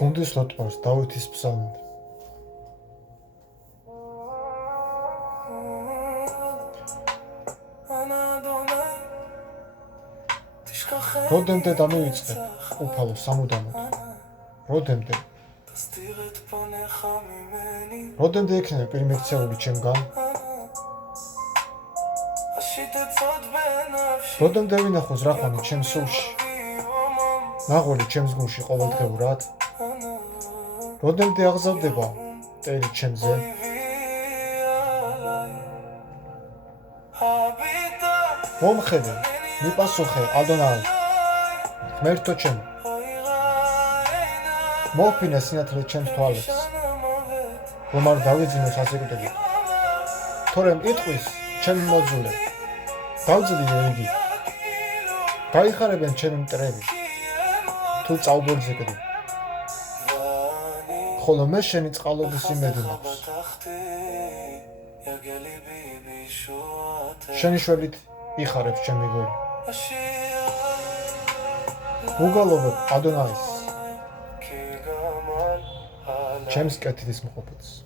გუნდის ლოტვარს დავითის ფსალმუნდ. როდემდე დამივიწყე უფალო სამუდამოდ. როდემდე იქნება პირმიქცეული ჩემგან? როდემდე ვინახოს რახვანი ჩემს სულში? ნაღველი ჩემს გულში ყოველდღიურად? როდემდე აღზავდება ტერი ჩემზე? მომხედე, მიპასუხე, ადონაი, ღმერთო ჩემო. მოფინე სინათლე ჩემს თვალებს, რომ არ დავიძინოს ასეკვდები. თორემ იტყვის ჩემი მოძულე, დავძლიე იგი. გაიხარებენ ჩემი მტრები, თუ წავბორძეკდი. ხოლო მე შენი წყალობის იმედი მაქვს. შენი შველით იხარებს ჩემი გული. გუგალობებ ადონაის, ჩემს კეთილის მყოფებს.